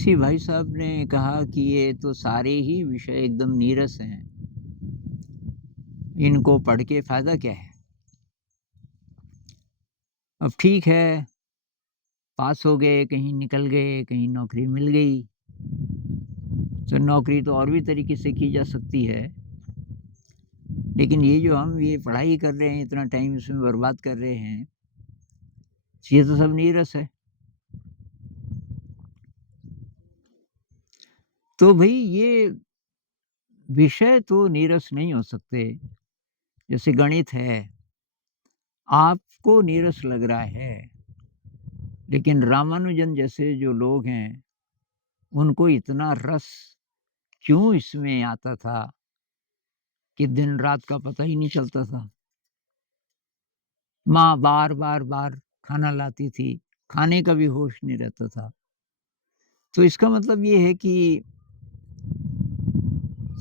किसी भाई साहब ने कहा कि ये तो सारे ही विषय एकदम नीरस हैं, इनको पढ़ के फ़ायदा क्या है? अब ठीक है, पास हो गए, कहीं निकल गए, कहीं नौकरी मिल गई, तो नौकरी तो और भी तरीके से की जा सकती है। लेकिन ये जो हम ये पढ़ाई कर रहे हैं, इतना टाइम इसमें बर्बाद कर रहे हैं, ये तो सब नीरस है। तो भई ये विषय तो नीरस नहीं हो सकते। जैसे गणित है, आपको नीरस लग रहा है, लेकिन रामानुजन जैसे जो लोग हैं, उनको इतना रस क्यों इसमें आता था कि दिन-रात का पता ही नहीं चलता था। माँ बार-बार खाना लाती थी, खाने का भी होश नहीं रहता था। तो इसका मतलब ये है कि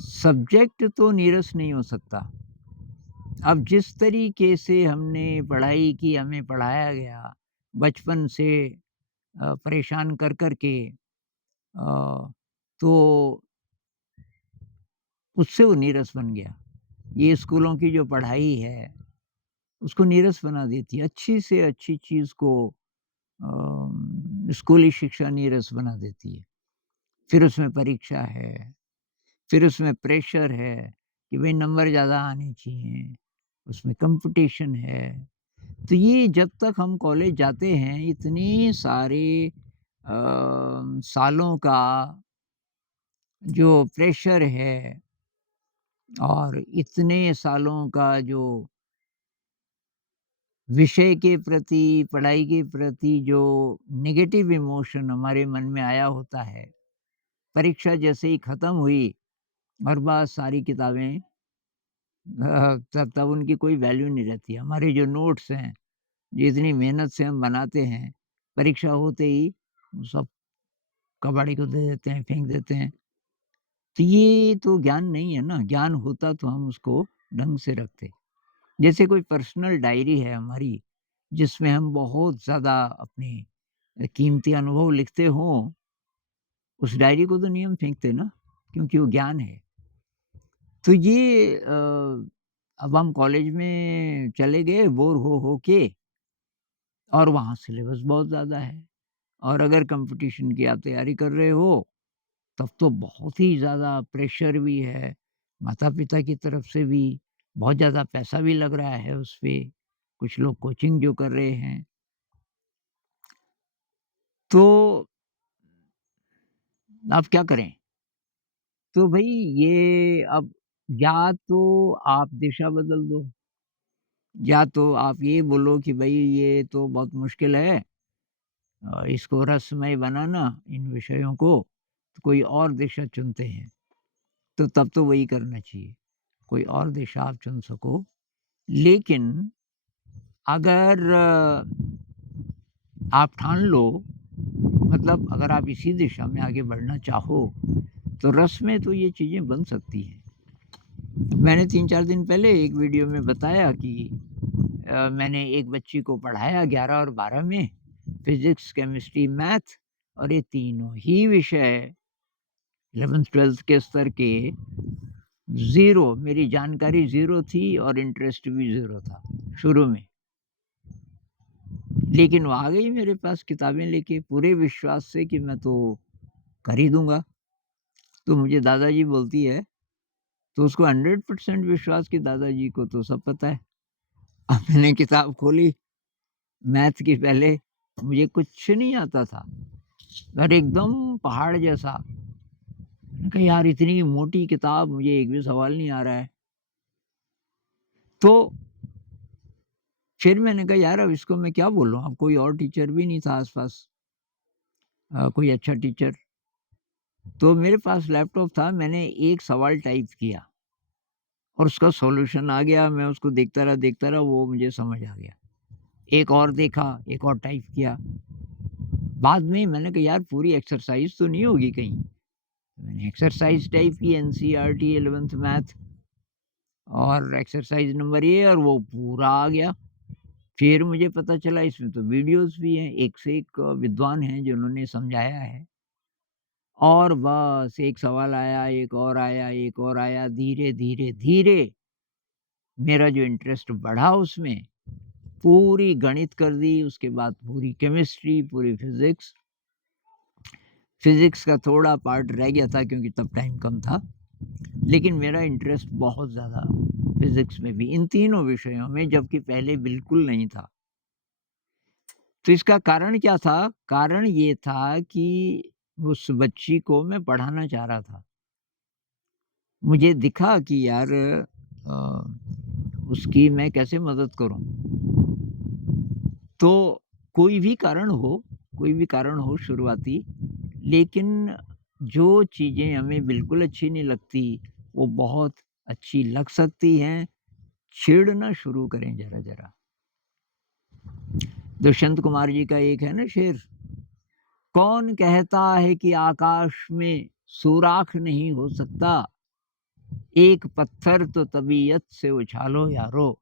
सब्जेक्ट तो नीरस नहीं हो सकता। अब जिस तरीके से हमने पढ़ाई की, हमें पढ़ाया गया, बचपन से परेशान कर के तो उससे वो नीरस बन गया। ये स्कूलों की जो पढ़ाई है, उसको नीरस बना देती है। अच्छी से अच्छी चीज़ को स्कूली शिक्षा नीरस बना देती है। फिर उसमें परीक्षा है, फिर उसमें प्रेशर है कि भई नंबर ज़्यादा आने चाहिए, उसमें कॉम्पिटिशन है। तो ये जब तक हम कॉलेज जाते हैं, इतने सारे सालों का जो प्रेशर है और इतने सालों का जो विषय के प्रति, पढ़ाई के प्रति जो नेगेटिव इमोशन हमारे मन में आया होता है, परीक्षा जैसे ही खत्म हुई और बस सारी किताबें तब तब उनकी कोई वैल्यू नहीं रहती। हमारे जो नोट्स हैं, जितनी मेहनत से हम बनाते हैं, परीक्षा होते ही सब कबाड़ी को दे देते हैं, फेंक देते हैं। तो ये तो ज्ञान नहीं है ना, ज्ञान होता तो हम उसको ढंग से रखते। जैसे कोई पर्सनल डायरी है हमारी, जिसमें हम बहुत ज़्यादा अपने कीमती अनुभव लिखते हों, उस डायरी को तो नहीं हम फेंकते ना, क्योंकि वो ज्ञान है। तो ये अब हम कॉलेज में चले गए बोर हो के और वहाँ सिलेबस बहुत ज़्यादा है और अगर कॉम्पिटिशन की आप तैयारी कर रहे हो, तब तो बहुत ही ज़्यादा प्रेशर भी है, माता-पिता की तरफ से भी बहुत ज़्यादा पैसा भी लग रहा है उस पे, कुछ लोग कोचिंग जो कर रहे हैं। तो अब क्या करें? तो भई ये अब या तो आप दिशा बदल दो, या तो आप ये बोलो कि भई ये तो बहुत मुश्किल है इसको रसमय बनाना इन विषयों को, तो कोई और दिशा चुनते हैं। तो तब तो वही करना चाहिए, कोई और दिशा आप चुन सको। लेकिन अगर आप ठान लो, मतलब अगर आप इसी दिशा में आगे बढ़ना चाहो, तो रस में तो ये चीज़ें बन सकती हैं। मैंने 3-4 दिन पहले एक वीडियो में बताया कि मैंने एक बच्ची को पढ़ाया 11 और 12 में फिज़िक्स, केमिस्ट्री, मैथ और ये तीनों ही विषय 11th-12th के स्तर के ज़ीरो, मेरी जानकारी ज़ीरो थी और इंटरेस्ट भी ज़ीरो था शुरू में। लेकिन वो आ गई मेरे पास किताबें लेके पूरे विश्वास से कि मैं तो कर ही दूँगा। तो मुझे दादाजी बोलती है, तो उसको 100% विश्वास कि दादाजी को तो सब पता है। अब मैंने किताब खोली मैथ की पहले, मुझे कुछ नहीं आता था और एकदम पहाड़ जैसा। मैंने कहा यार इतनी मोटी किताब मुझे एक भी सवाल नहीं आ रहा है। तो फिर मैंने कहा यार अब इसको मैं क्या बोलूँ? अब कोई और टीचर भी नहीं था आस-पास कोई अच्छा टीचर। तो मेरे पास लैपटॉप था, मैंने एक सवाल टाइप किया और उसका सॉल्यूशन आ गया। मैं उसको देखता रहा, वो मुझे समझ आ गया। एक और देखा, एक और टाइप किया। बाद में मैंने कहा यार पूरी एक्सरसाइज़ तो नहीं होगी कहीं? मैंने एक्सरसाइज़ टाइप की एनसीईआरटी 11th मैथ और एक्सरसाइज़ नंबर ये और वो पूरा आ गया। फिर मुझे पता चला इसमें तो वीडियोज़ भी हैं, एक से एक विद्वान हैं जिन्होंने समझाया है। और बस एक सवाल आया, एक और आया, एक और आया, धीरे, धीरे, धीरे मेरा जो इंटरेस्ट बढ़ा उसमें, पूरी गणित कर दी, उसके बाद पूरी केमिस्ट्री, पूरी फिज़िक्स। फिज़िक्स का थोड़ा पार्ट रह गया था क्योंकि तब टाइम कम था, लेकिन मेरा इंटरेस्ट बहुत ज़्यादा फिज़िक्स में भी, इन तीनों विषयों में, जबकि पहले बिल्कुल नहीं था। तो इसका कारण क्या था? कारण ये था कि उस बच्ची को मैं पढ़ाना चाह रहा था। मुझे दिखा कि यार उसकी मैं कैसे मदद करूँ? तो कोई भी कारण हो शुरुआती, लेकिन जो चीज़ें हमें बिल्कुल अच्छी नहीं लगती, वो बहुत अच्छी लग सकती हैं, छेड़ना शुरू करें ज़रा-ज़रा। दुष्यंत कुमार जी का एक है ना शेर, कौन कहता है कि आकाश में सुराख नहीं हो सकता, एक पत्थर तो तबीयत से उछालो यारो।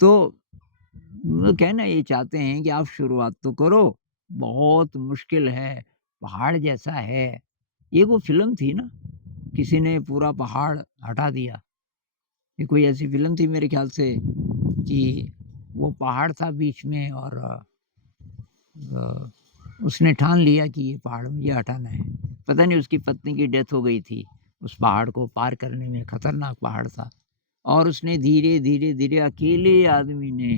तो वो कहना ये चाहते हैं कि आप शुरुआत तो करो, बहुत मुश्किल है, पहाड़ जैसा है। ये वो फ़िल्म थी ना, किसी ने पूरा पहाड़ हटा दिया। ये कोई ऐसी फ़िल्म थी मेरे ख़्याल से कि वो पहाड़ था बीच में और उसने ठान लिया कि ये पहाड़ मुझे हटाना है। पता नहीं उसकी पत्नी की डेथ हो गई थी, उस पहाड़ को पार करने में, खतरनाक पहाड़ था। और उसने धीरे, धीरे, धीरे अकेले आदमी ने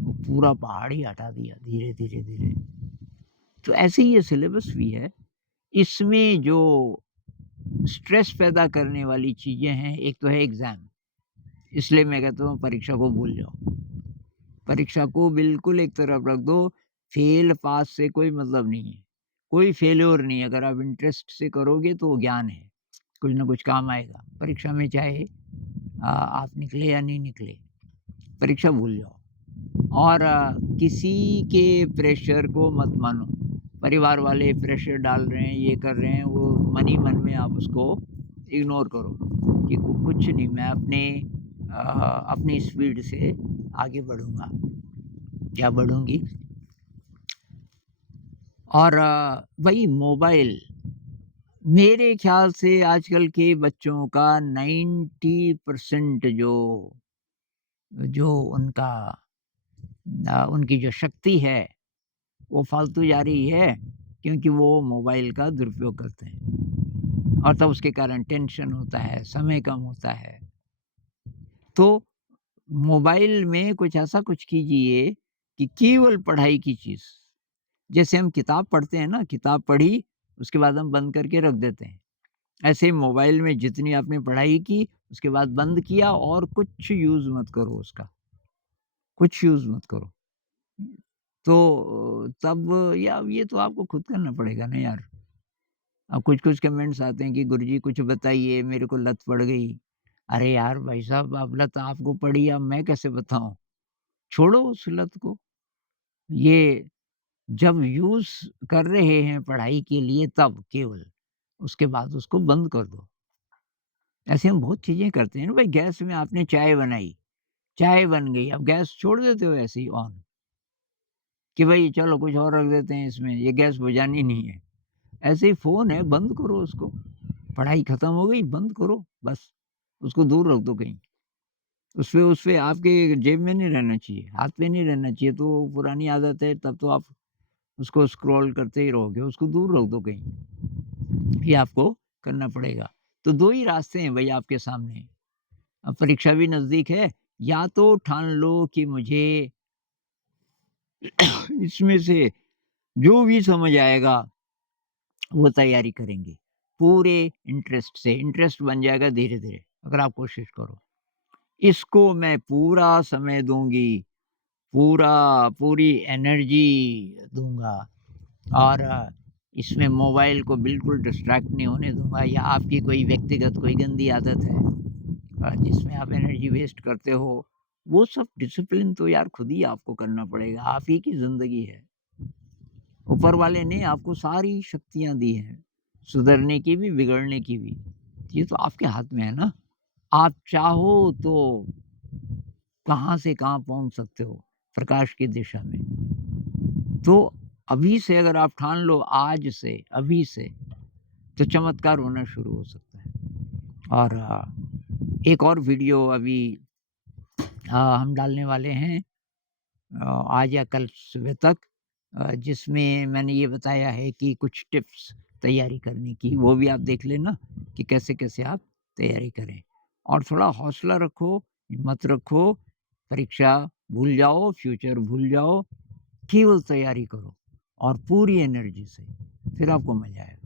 वो पूरा पहाड़ ही हटा दिया, धीरे, धीरे, धीरे। तो ऐसे ही ये सिलेबस भी है। इसमें जो स्ट्रेस पैदा करने वाली चीज़ें हैं, एक तो है एग्ज़ाम, इसलिए मैं कहता हूँ परीक्षा को भूल जाओ। परीक्षा को बिल्कुल एक तरफ रख दो, फेल पास से कोई मतलब नहीं है। कोई फेल्योर नहीं है, अगर आप इंटरेस्ट से करोगे तो वो ज्ञान है, कुछ ना कुछ काम आएगा। परीक्षा में चाहे आप निकले या नहीं निकले, परीक्षा भूल जाओ। और किसी के प्रेशर को मत मानो। परिवार वाले प्रेशर डाल रहे हैं, ये कर रहे हैं, वो मन ही मन में आप उसको इग्नोर करो कि कुछ नहीं, मैं अपनी स्पीड से आगे बढ़ूँगा या बढ़ूँगी। और वही मोबाइल, मेरे ख़्याल से आजकल के बच्चों का 90% जो जो उनका उनकी जो शक्ति है, वो फ़ालतू जा रही है, क्योंकि वो मोबाइल का दुरुपयोग करते हैं और तब उसके कारण टेंशन होता है, समय कम होता है। तो मोबाइल में कुछ ऐसा कुछ कीजिए कि केवल पढ़ाई की चीज़, जैसे हम किताब पढ़ते हैं ना, किताब पढ़ी, उसके बाद हम बंद करके रख देते हैं। ऐसे ही मोबाइल में जितनी आपने पढ़ाई की, उसके बाद बंद किया और कुछ यूज़ मत करो उसका, कुछ यूज़ मत करो। तो तब या ये तो आपको खुद करना पड़ेगा ना यार। अब कुछ-कुछ कमेंट्स आते हैं कि गुरुजी कुछ बताइए, मेरे को लत पड़ गई। अरे यार भाई साहब, अब लत आपको पड़ी, अब मैं कैसे बताऊँ? छोड़ो उस लत को। ये जब यूज़ कर रहे हैं पढ़ाई के लिए तब केवल, उसके बाद उसको बंद कर दो। ऐसे हम बहुत चीज़ें करते हैं ना भाई, गैस में आपने चाय बनाई, चाय बन गई, अब गैस छोड़ देते हो ऐसे ही ऑन कि भई चलो कुछ और रख देते हैं इसमें, ये गैस बुझानी नहीं है। ऐसे ही फ़ोन है, बंद करो उसको, पढ़ाई खत्म हो गई, बंद करो बस, उसको दूर रख दो कहीं। उसपे आपके जेब में नहीं रहना चाहिए, हाथ में नहीं रहना चाहिए, तो पुरानी आदत है, तब तो आप उसको स्क्रॉल करते ही रहोगे, उसको दूर रख दो कहीं, ये आपको करना पड़ेगा। तो 2 ही रास्ते हैं भई आपके सामने, अब परीक्षा भी नज़दीक है, या तो ठान लो कि मुझे इसमें से जो भी समझ आएगा, वो तैयारी करेंगे, पूरे इंटरेस्ट से, इंटरेस्ट बन जाएगा धीरे-धीरे, अगर आप कोशिश करो। इसको मैं पूरा समय दूँगी, पूरी एनर्जी दूँगा और इसमें मोबाइल को बिल्कुल डिस्ट्रैक्ट नहीं होने दूँगा, या आपकी कोई व्यक्तिगत कोई गंदी आदत है जिसमें आप एनर्जी वेस्ट करते हो, वो सब डिसिप्लिन तो यार खुद ही आपको करना पड़ेगा, आप ही की ज़िंदगी है। ऊपर वाले ने आपको सारी शक्तियाँ दी हैं, सुधरने की भी, बिगड़ने की भी। ये तो आपके हाथ में है ना, आप चाहो तो कहाँ से कहाँ पहुँच सकते हो, प्रकाश की दिशा में। तो अभी से अगर आप ठान लो आज से, अभी से, तो चमत्कार होना शुरू हो सकता है। और एक और वीडियो अभी हम डालने वाले हैं आज या कल सुबह तक जिसमें मैंने ये बताया है कि कुछ टिप्स तैयारी करने की, वो भी आप देख लेना कि कैसे-कैसे आप तैयारी करें। और थोड़ा हौसला रखो, हिम्मत रखो, परीक्षा भूल जाओ, फ्यूचर भूल जाओ, केवल तैयारी करो और पूरी एनर्जी से, फिर आपको मज़ा आएगा।